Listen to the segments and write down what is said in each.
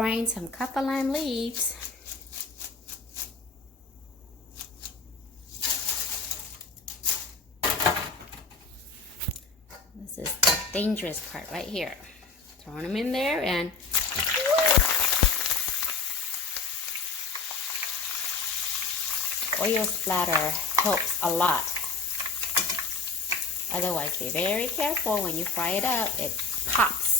frying some kaffir lime leaves. This is the dangerous part right here. Throwing them in there and oil splatter helps a lot. Otherwise, be very careful when you fry it up. It pops.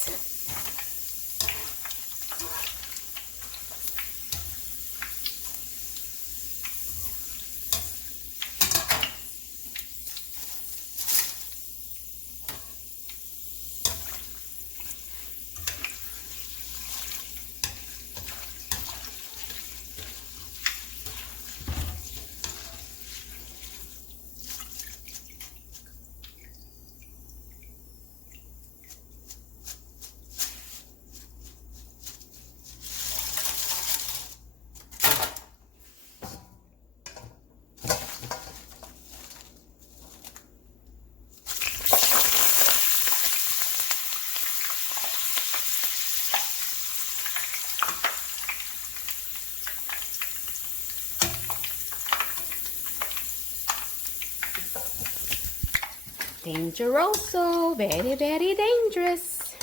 Dangeroso, very, very dangerous.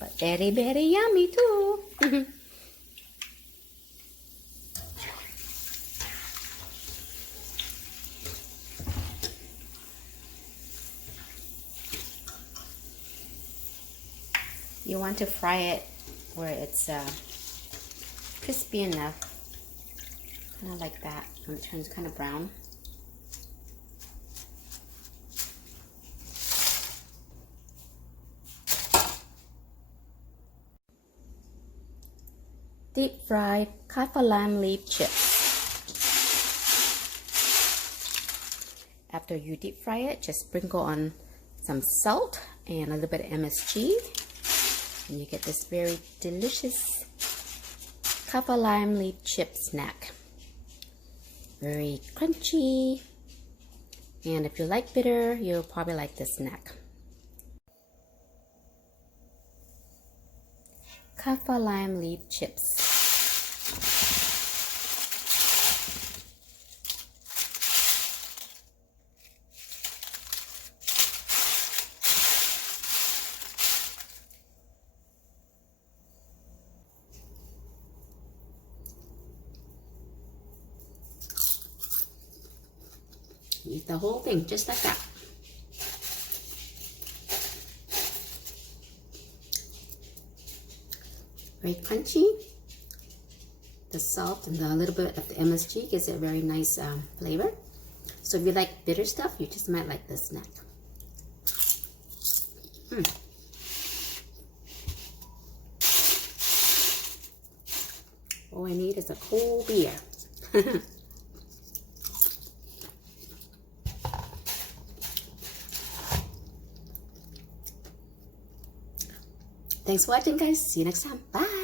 But very, very yummy too. You want to fry it where it's crispy enough. Kind of like that. When it turns kind of brown. Deep fried kaffir lime leaf chips. After you deep fry it, just sprinkle on some salt and a little bit of MSG, and you get this very delicious kaffir lime leaf chip snack. Very crunchy, and if you like bitter, you'll probably like this snack. Kaffir lime leaf chips. Eat the whole thing just like that. Very crunchy. The salt and a little bit of the MSG gives it a very nice flavor. So if you like bitter stuff, you just might like this snack. All I need is a cold beer. Thanks for watching, guys. See you next time. Bye.